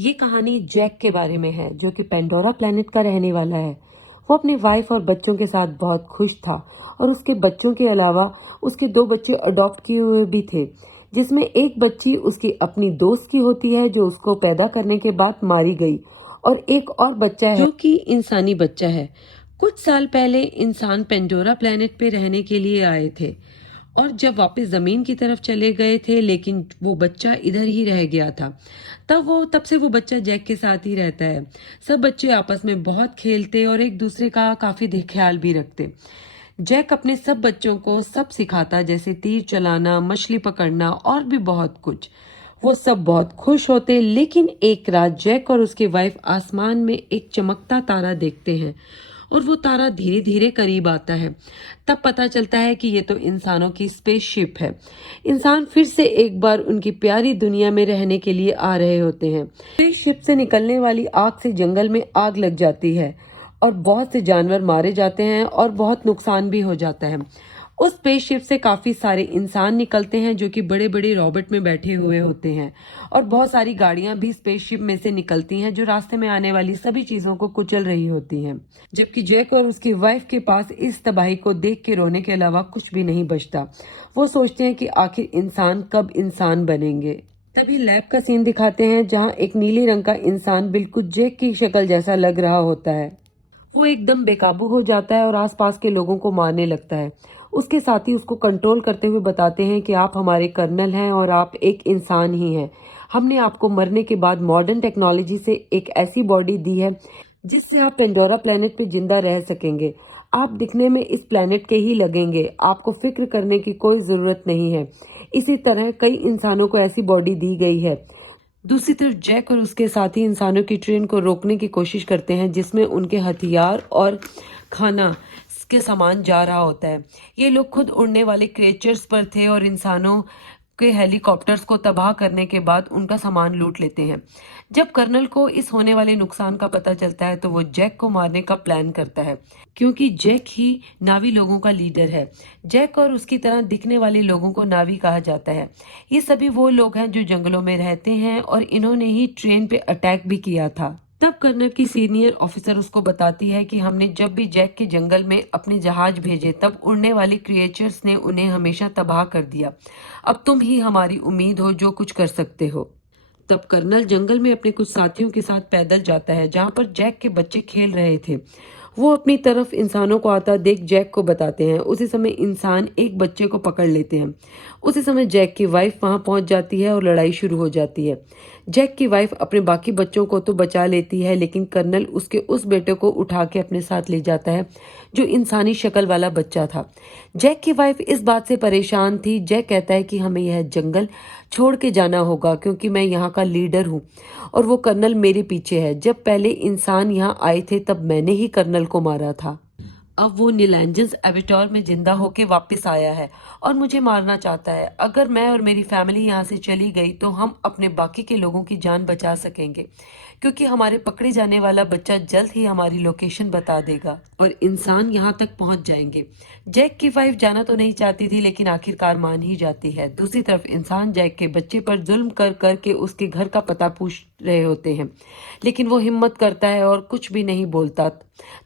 ये कहानी जैक के बारे में है जो कि पेंडोरा प्लेनेट का रहने वाला है। वो अपनी वाइफ और बच्चों के साथ बहुत खुश था और उसके बच्चों के अलावा उसके दो बच्चे अडॉप्ट किए हुए भी थे, जिसमें एक बच्ची उसकी अपनी दोस्त की होती है जो उसको पैदा करने के बाद मारी गई, और एक और बच्चा है जो कि इंसानी बच्चा है। कुछ साल पहले इंसान पेंडोरा प्लेनेट पे रहने के लिए आए थे और जब वापस जमीन की तरफ चले गए थे, लेकिन वो बच्चा इधर ही रह गया था। तब से वो बच्चा जैक के साथ ही रहता है। सब बच्चे आपस में बहुत खेलते और एक दूसरे का काफी ख्याल भी रखते। जैक अपने सब बच्चों को सब सिखाता, जैसे तीर चलाना, मछली पकड़ना और भी बहुत कुछ। वो सब बहुत खुश होते, लेकिन एक रात जैक और उसकी वाइफ आसमान में एक चमकता तारा देखते हैं और वो तारा धीरे धीरे करीब आता है। तब पता चलता है कि ये तो इंसानों की स्पेसशिप है। इंसान फिर से एक बार उनकी प्यारी दुनिया में रहने के लिए आ रहे होते हैं। स्पेसशिप से निकलने वाली आग से जंगल में आग लग जाती है और बहुत से जानवर मारे जाते हैं और बहुत नुकसान भी हो जाता है। उस स्पेसशिप से काफी सारे इंसान निकलते हैं जो कि बड़े बड़े रॉबोट में बैठे हुए होते हैं, और बहुत सारी गाड़ियां भी स्पेसशिप में से निकलती हैं जो रास्ते में आने वाली सभी चीजों को कुचल रही होती हैं। जबकि जैक और उसकी वाइफ के पास इस तबाही को देख के रोने के अलावा कुछ भी नहीं बचता। वो सोचते हैं कि आखिर इंसान कब इंसान बनेंगे। तभी लैब का सीन दिखाते हैं जहां एक नीले रंग का इंसान बिल्कुल जैक की शक्ल जैसा लग रहा होता है। वो एकदम बेकाबू हो जाता है और आसपास के लोगों को मारने लगता है। उसके साथी उसको कंट्रोल करते हुए बताते हैं कि आप हमारे कर्नल हैं और आप एक इंसान ही हैं। हमने आपको मरने के बाद मॉडर्न टेक्नोलॉजी से एक ऐसी बॉडी दी है जिससे आप पेंडोरा प्लेनेट पे जिंदा रह सकेंगे। आप दिखने में इस प्लेनेट के ही लगेंगे, आपको फिक्र करने की कोई जरूरत नहीं है। इसी तरह कई इंसानों को ऐसी बॉडी दी गई है। दूसरी तरफ जैक और उसके साथी इंसानों की ट्रेन को रोकने की कोशिश करते हैं जिसमें उनके हथियार और खाना के सामान जा रहा होता है। ये लोग खुद उड़ने वाले क्रिएचर्स पर थे और इंसानों के हेलीकॉप्टर्स को तबाह करने के बाद उनका सामान लूट लेते हैं। जब कर्नल को इस होने वाले नुकसान का पता चलता है तो वो जैक को मारने का प्लान करता है, क्योंकि जैक ही नावी लोगों का लीडर है। जैक और उसकी तरह दिखने वाले लोगों को नावी कहा जाता है। ये सभी वो लोग हैं जो जंगलों में रहते हैं और इन्होंने ही ट्रेन पे अटैक भी किया था। तब कर्नल की सीनियर ऑफिसर उसको बताती है कि हमने जब भी जैक के जंगल में अपने जहाज भेजे तब उड़ने वाले क्रिएचर्स ने उन्हें हमेशा तबाह कर दिया। अब तुम ही हमारी उम्मीद हो जो कुछ कर सकते हो। तब कर्नल जंगल में अपने कुछ साथियों के साथ पैदल जाता है जहां पर जैक के बच्चे खेल रहे थे। वो अपनी तरफ इंसानों को आता देख जैक को बताते हैं। उसी समय इंसान एक बच्चे को पकड़ लेते हैं। उसी समय जैक की वाइफ वहां पहुंच जाती है और लड़ाई शुरू हो जाती है। जैक की वाइफ अपने बाकी बच्चों को तो बचा लेती है, लेकिन कर्नल उसके उस बेटे को उठा के अपने साथ ले जाता है जो इंसानी शक्ल वाला बच्चा था। जैक की वाइफ इस बात से परेशान थी। जैक कहता है कि हमें यह जंगल छोड़ के जाना होगा क्योंकि मैं यहाँ का लीडर हूँ और वो कर्नल मेरे पीछे है। जब पहले इंसान यहाँ आए थे तब मैंने ही कर्नल को मारा था। अब वो नीलैंजन्स एविटोर में जिंदा होके वापस आया है और मुझे मारना चाहता है। अगर मैं और मेरी फैमिली यहाँ से चली गई तो हम अपने बाकी के लोगों की जान बचा सकेंगे, क्योंकि हमारे पकड़े जाने वाला बच्चा जल्द ही हमारी लोकेशन बता देगा और इंसान यहाँ तक पहुंच जाएंगे। जैक की वाइफ जाना तो नहीं चाहती थी, लेकिन आखिरकार मान ही जाती है। दूसरी तरफ इंसान जैक के बच्चे पर जुल्म कर करके उसके घर का पता पूछ रहे होते हैं, लेकिन वो हिम्मत करता है और कुछ भी नहीं बोलता।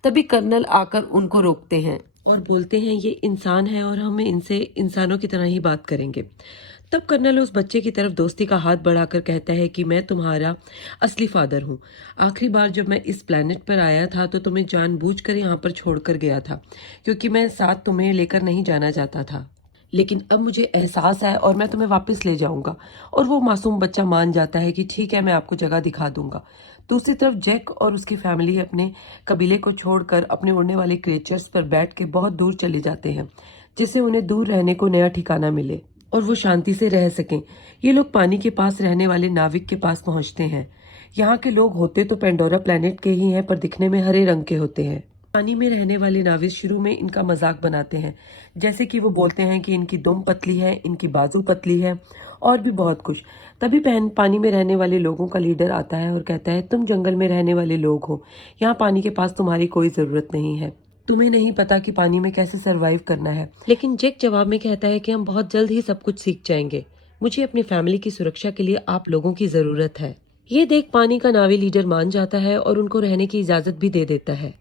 तभी कर्नल आकर उनको रोकते हैं और बोलते हैं ये इंसान है और हमें इनसे इंसानों की तरह ही बात करेंगे। तब कर्नल उस बच्चे की तरफ दोस्ती का हाथ बढ़ाकर कहता है कि मैं तुम्हारा असली फादर हूँ। आखिरी बार जब मैं इस प्लेनेट पर आया था तो तुम्हें जानबूझकर यहाँ पर छोड़कर गया था, क्योंकि मैं साथ तुम्हें लेकर नहीं जाना चाहता था। लेकिन अब मुझे एहसास है और मैं तुम्हें वापस ले जाऊंगा। और वो मासूम बच्चा मान जाता है कि ठीक है, मैं आपको जगह दिखा दूंगा। दूसरी तरफ जैक और उसकी फैमिली अपने कबीले को छोड़कर अपने उड़ने वाले क्रिएचर्स पर बैठ के बहुत दूर चले जाते हैं, जिससे उन्हें दूर रहने को नया ठिकाना मिले और वो शांति से रह सकें। ये लोग पानी के पास रहने वाले नाविक के पास पहुंचते हैं। यहाँ के लोग होते तो पेंडोरा प्लेनेट के ही हैं, पर दिखने में हरे रंग के होते हैं। पानी में रहने वाले नाविक शुरू में इनका मजाक बनाते हैं, जैसे कि वो बोलते हैं कि इनकी दुम पतली है, इनकी बाजू पतली है और भी बहुत कुछ। तभी पानी में रहने वाले लोगों का लीडर आता है और कहता है तुम जंगल में रहने वाले लोग हो, यहाँ पानी के पास तुम्हारी कोई जरूरत नहीं है। तुम्हें नहीं पता कि पानी में कैसे सरवाइव करना है। लेकिन जैक जवाब में कहता है कि हम बहुत जल्द ही सब कुछ सीख जाएंगे। मुझे अपनी फैमिली की सुरक्षा के लिए आप लोगों की जरूरत है। ये देख पानी का नावी लीडर मान जाता है और उनको रहने की इजाजत भी दे देता है।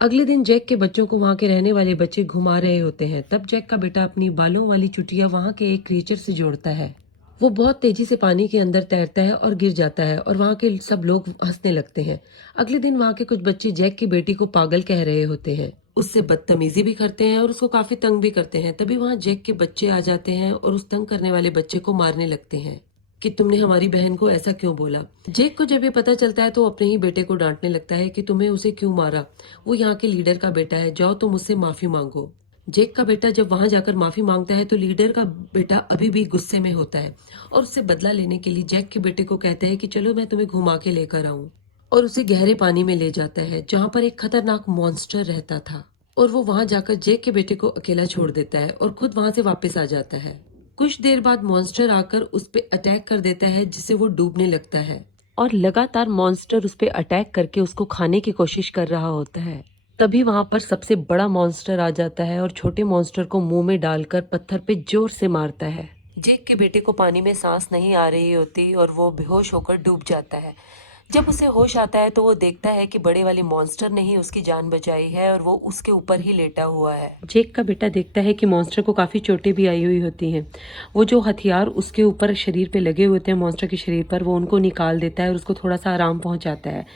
अगले दिन जैक के बच्चों को वहाँ के रहने वाले बच्चे घुमा रहे होते हैं। तब जैक का बेटा अपनी बालों वाली चुटिया वहाँ के एक क्रिएचर से जोड़ता है। वो बहुत तेजी से पानी के अंदर तैरता है और गिर जाता है और वहाँ के सब लोग हंसने लगते हैं। अगले दिन वहाँ के कुछ बच्चे जैक की बेटी को पागल कह रहे होते हैं, उससे बदतमीजी भी करते हैं और उसको काफी तंग भी करते हैं। तभी वहाँ जैक के बच्चे आ जाते हैं और उस तंग करने वाले बच्चे को मारने लगते हैं कि तुमने हमारी बहन को ऐसा क्यों बोला। जैक को जब ये पता चलता है तो अपने ही बेटे को डांटने लगता है कि तुम्हें उसे क्यों मारा, वो यहाँ के लीडर का बेटा है, जाओ तुम उससे माफी मांगो। जैक का बेटा जब वहां जाकर माफी मांगता है तो लीडर का बेटा अभी भी गुस्से में होता है और उससे बदला लेने के लिए जैक के बेटे को कहते हैं कि चलो मैं तुम्हें घुमा के लेकर आऊं, और उसे गहरे पानी में ले जाता है जहां पर एक खतरनाक मॉन्स्टर रहता था। और वो वहां जाकर जैक के बेटे को अकेला छोड़ देता है और खुद वहां से वापस आ जाता है। कुछ देर बाद मॉन्स्टर आकर उस पे अटैक कर देता है जिससे वो डूबने लगता है और लगातार मॉन्स्टर उस पे अटैक करके उसको खाने की कोशिश कर रहा होता है। तभी वहां पर सबसे बड़ा मॉन्स्टर आ जाता है और छोटे मॉन्स्टर को मुंह में डालकर पत्थर पे जोर से मारता है। जैक के बेटे को पानी में सांस नहीं आ रही होती और वो बेहोश होकर डूब जाता है। जब उसे होश आता है तो वो देखता है कि बड़े वाले मॉन्स्टर ने ही उसकी जान बचाई है और वो उसके ऊपर ही लेटा हुआ है। जैक का बेटा देखता है कि मॉन्स्टर को काफी चोटें भी आई हुई होती हैं। वो जो हथियार उसके ऊपर शरीर पे लगे हुए थे मॉन्स्टर के शरीर पर, वो उनको निकाल देता है और उसको थोड़ा सा आराम पहुंचाता है।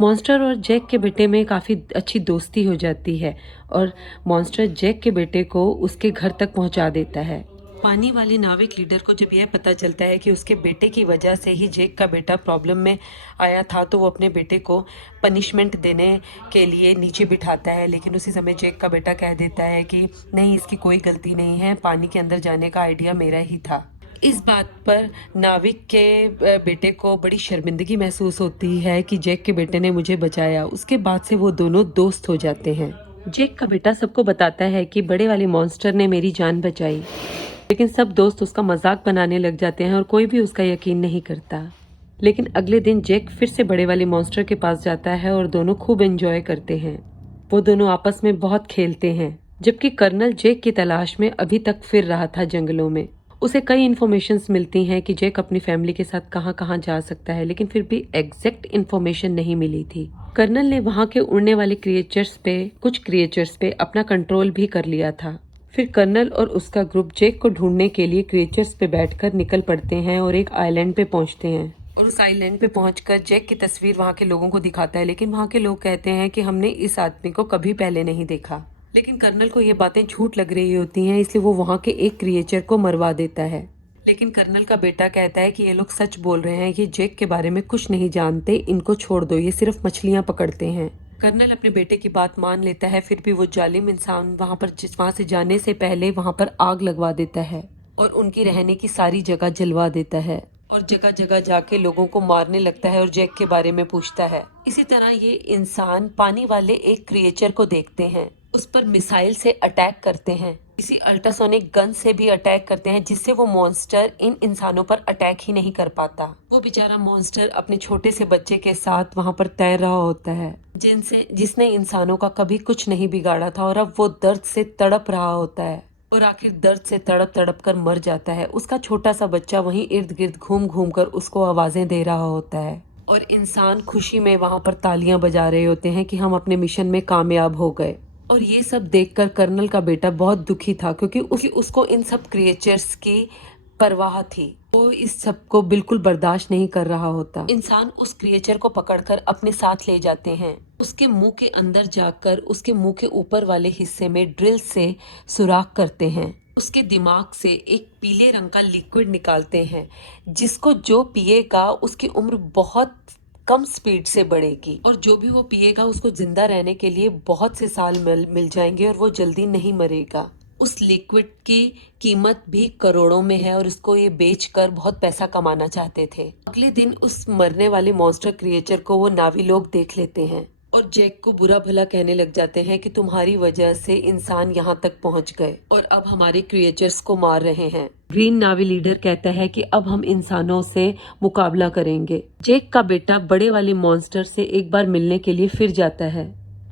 मॉन्स्टर और जैक के बेटे में काफी अच्छी दोस्ती हो जाती है और मॉन्स्टर जैक के बेटे को उसके घर तक पहुंचा देता है। पानी वाले नाविक लीडर को जब यह पता चलता है कि उसके बेटे की वजह से ही जैक का बेटा प्रॉब्लम में आया था तो वो अपने बेटे को पनिशमेंट देने के लिए नीचे बिठाता है, लेकिन उसी समय जैक का बेटा कह देता है कि नहीं, इसकी कोई गलती नहीं है, पानी के अंदर जाने का आइडिया मेरा ही था। इस बात पर नाविक के बेटे को बड़ी शर्मिंदगी महसूस होती है कि जैक के बेटे ने मुझे बचाया। उसके बाद से वो दोनों दोस्त हो जाते हैं। जैक का बेटा सबको बताता है कि बड़े वाले मॉन्स्टर ने मेरी जान बचाई, लेकिन सब दोस्त उसका मजाक बनाने लग जाते हैं और कोई भी उसका यकीन नहीं करता। लेकिन अगले दिन जैक फिर से बड़े वाले मॉन्स्टर के पास जाता है और दोनों खूब एंजॉय करते हैं। वो दोनों आपस में बहुत खेलते हैं, जबकि कर्नल जैक की तलाश में अभी तक फिर रहा था जंगलों में। उसे कई इन्फॉर्मेशंस मिलती हैं कि जैक अपनी फैमिली के साथ कहाँ कहाँ जा सकता है, लेकिन फिर भी एग्जैक्ट इन्फॉर्मेशन नहीं मिली थी। कर्नल ने वहाँ के उड़ने वाले कुछ क्रिएचर्स पे अपना कंट्रोल भी कर लिया था। फिर कर्नल और उसका ग्रुप जैक को ढूंढने के लिए क्रिएचर्स पे बैठकर निकल पड़ते हैं और एक आइलैंड पे पहुंचते हैं। और उस आइलैंड पे पहुंचकर जैक की तस्वीर वहां के लोगों को दिखाता है, लेकिन वहां के लोग कहते हैं कि हमने इस आदमी को कभी पहले नहीं देखा। लेकिन कर्नल को ये बातें झूठ लग रही होती हैं, इसलिए वो वहां के एक क्रिएचर को मरवा देता है। लेकिन कर्नल का बेटा कहता है कि ये लोग सच बोल रहे हैं, ये जैक के बारे में कुछ नहीं जानते, इनको छोड़ दो, ये सिर्फ मछलियां पकड़ते हैं। कर्नल अपने बेटे की बात मान लेता है, फिर भी वो जालिम इंसान वहां से जाने से पहले वहां पर आग लगवा देता है और उनकी रहने की सारी जगह जलवा देता है और जगह जगह जाके लोगों को मारने लगता है और जैक के बारे में पूछता है। इसी तरह ये इंसान पानी वाले एक क्रिएचर को देखते हैं, उस पर मिसाइल से अटैक करते हैं, इसी अल्ट्रासोनिक गन से भी अटैक करते हैं, जिससे वो मॉन्स्टर इन इंसानों पर अटैक ही नहीं कर पाता। वो बेचारा मॉन्स्टर अपने छोटे से बच्चे के साथ वहां पर तैर रहा होता है, जिसने इंसानों का कभी कुछ नहीं बिगाड़ा था, और अब वो दर्द से तड़प रहा होता है और आखिर दर्द से तड़प तड़प कर मर जाता है। उसका छोटा सा बच्चा वहीं इर्द गिर्द घूम घूम कर उसको आवाजें दे रहा होता है और इंसान खुशी में वहां पर तालियां बजा रहे होते हैं कि हम अपने मिशन में कामयाब हो गए। और ये सब देखकर कर्नल का बेटा बहुत दुखी था, क्योंकि उसको इन सब क्रिएचर्स की परवाह थी। वो इस सब को बिल्कुल बर्दाश्त नहीं कर रहा होता। इंसान उस क्रिएचर को पकड़कर अपने साथ ले जाते हैं, उसके मुंह के अंदर जाकर उसके मुंह के ऊपर वाले हिस्से में ड्रिल से सुराख करते हैं, उसके दिमाग से एक पीले रंग का लिक्विड निकालते हैं, जिसको जो पिएगा उसकी उम्र बहुत कम स्पीड से बढ़ेगी, और जो भी वो पिएगा उसको जिंदा रहने के लिए बहुत से साल मिल जाएंगे और वो जल्दी नहीं मरेगा। उस लिक्विड की कीमत भी करोड़ों में है और उसको ये बेचकर बहुत पैसा कमाना चाहते थे। अगले दिन उस मरने वाले मॉन्स्टर क्रिएचर को वो नावी लोग देख लेते हैं और जैक को बुरा भला कहने लग जाते हैं कि तुम्हारी वजह से इंसान यहाँ तक पहुँच गए और अब हमारे क्रिएचर्स को मार रहे हैं। ग्रीन नावी लीडर कहता है कि अब हम इंसानों से मुकाबला करेंगे। जैक का बेटा बड़े वाले मॉन्स्टर से एक बार मिलने के लिए फिर जाता है।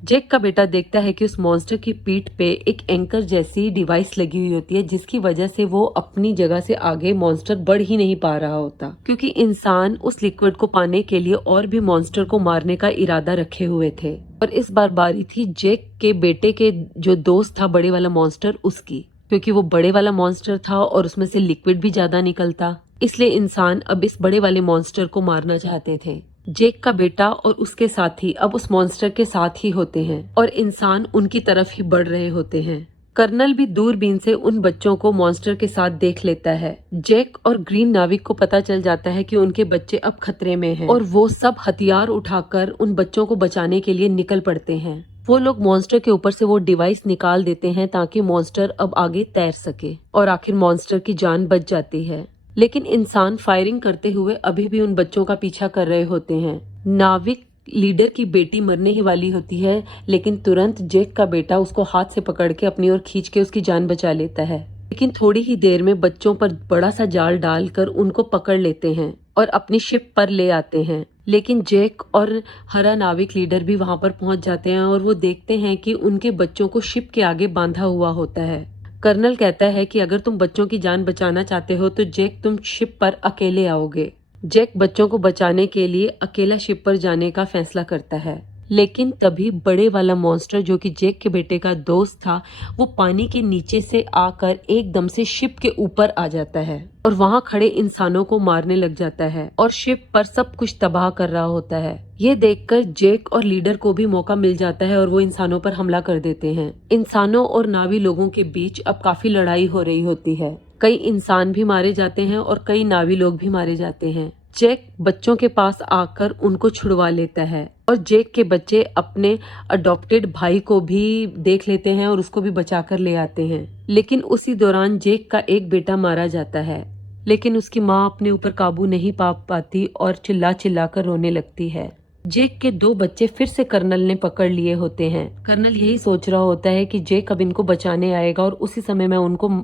जेक का बेटा देखता है कि उस मॉन्स्टर की पीठ पे एक एंकर जैसी डिवाइस लगी हुई होती है, जिसकी वजह से वो अपनी जगह से आगे मॉन्स्टर बढ़ ही नहीं पा रहा होता, क्योंकि इंसान उस लिक्विड को पाने के लिए और भी मॉन्स्टर को मारने का इरादा रखे हुए थे। और इस बार बारी थी जेक के बेटे के जो दोस्त था बड़े वाला मॉन्स्टर उसकी, क्योंकि वो बड़े वाला मॉन्स्टर था और उसमें से लिक्विड भी ज्यादा निकलता, इसलिए इंसान अब इस बड़े वाले मॉन्स्टर को मारना चाहते थे। जेक का बेटा और उसके साथी अब उस मॉन्स्टर के साथ ही होते हैं और इंसान उनकी तरफ ही बढ़ रहे होते हैं। कर्नल भी दूरबीन से उन बच्चों को मॉन्स्टर के साथ देख लेता है। जेक और ग्रीन नाविक को पता चल जाता है कि उनके बच्चे अब खतरे में हैं और वो सब हथियार उठाकर उन बच्चों को बचाने के लिए निकल पड़ते हैं। वो लोग मॉन्स्टर के ऊपर से वो डिवाइस निकाल देते हैं ताकि मॉन्स्टर अब आगे तैर सके और आखिर मॉन्स्टर की जान बच जाती है। लेकिन इंसान फायरिंग करते हुए अभी भी उन बच्चों का पीछा कर रहे होते हैं। नाविक लीडर की बेटी मरने ही वाली होती है, लेकिन तुरंत जेक का बेटा उसको हाथ से पकड़ के अपनी ओर खींच के उसकी जान बचा लेता है। लेकिन थोड़ी ही देर में बच्चों पर बड़ा सा जाल डालकर उनको पकड़ लेते हैं और अपनी शिप पर ले आते हैं। लेकिन जेक और हरा नाविक लीडर भी वहां पर पहुंच जाते हैं और वो देखते हैं कि उनके बच्चों को शिप के आगे बांधा हुआ होता है। कर्नल कहता है कि अगर तुम बच्चों की जान बचाना चाहते हो तो जेक तुम शिप पर अकेले आओगे। जेक बच्चों को बचाने के लिए अकेला शिप पर जाने का फैसला करता है, लेकिन तभी बड़े वाला मॉन्स्टर जो कि जेक के बेटे का दोस्त था वो पानी के नीचे से आकर एकदम से शिप के ऊपर आ जाता है और वहां खड़े इंसानों को मारने लग जाता है और शिप पर सब कुछ तबाह कर रहा होता है। ये देखकर जेक और लीडर को भी मौका मिल जाता है और वो इंसानों पर हमला कर देते हैं। इंसानों और नावी लोगों के बीच अब काफी लड़ाई हो रही होती है। कई इंसान भी मारे जाते हैं और कई नावी लोग भी मारे जाते हैं। जेक बच्चों के पास आकर उनको छुड़वा लेता है और जेक के बच्चे अपने अडॉप्टेड भाई को भी देख लेते हैं और उसको भी बचाकर ले आते हैं। लेकिन उसी दौरान जेक का एक बेटा मारा जाता है, लेकिन उसकी माँ अपने ऊपर काबू नहीं पा पाती और चिल्ला चिल्ला कर रोने लगती है। जेक के दो बच्चे फिर से कर्नल ने पकड़ लिए होते हैं। कर्नल यही सोच रहा होता है कि जेक अब इनको बचाने आएगा और उसी समय मैं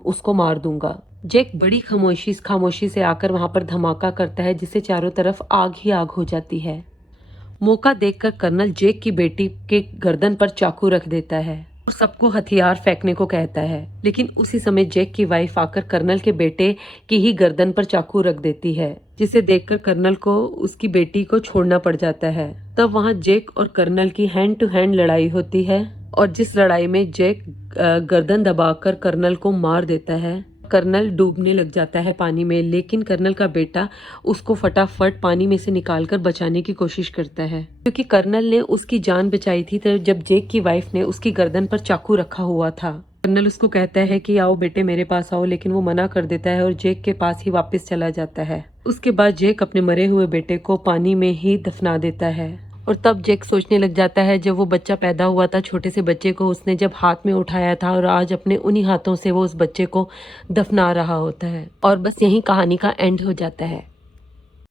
उसको मार दूंगा। जेक बड़ी खामोशी से आकर वहां पर धमाका करता है, जिससे चारों तरफ आग ही आग हो जाती है। मौका देखकर कर्नल जेक की बेटी के गर्दन पर चाकू रख देता है और सबको हथियार फेंकने को कहता है। लेकिन उसी समय जेक की वाइफ आकर कर्नल के बेटे की ही गर्दन पर चाकू रख देती है, जिसे देखकर कर्नल को उसकी बेटी को छोड़ना पड़ जाता है। तब वहां जेक और कर्नल की हैंड टू हैंड लड़ाई होती है और जिस लड़ाई में जेक गर्दन दबाकर कर्नल को मार देता है। कर्नल डूबने लग जाता है पानी में, लेकिन कर्नल का बेटा उसको फटाफट पानी में से निकालकर बचाने की कोशिश करता है, क्योंकि कर्नल ने उसकी जान बचाई थी तो जब जेक की वाइफ ने उसकी गर्दन पर चाकू रखा हुआ था। कर्नल उसको कहता है कि आओ बेटे मेरे पास आओ, लेकिन वो मना कर देता है और जेक के पास ही वापस चला जाता है। उसके बाद जेक अपने मरे हुए बेटे को पानी में ही दफना देता है और तब जेक सोचने लग जाता है जब वो बच्चा पैदा हुआ था, छोटे से बच्चे को उसने जब हाथ में उठाया था और आज अपने उन्हीं हाथों से वो उस बच्चे को दफना रहा होता है। और बस यही कहानी का एंड हो जाता है।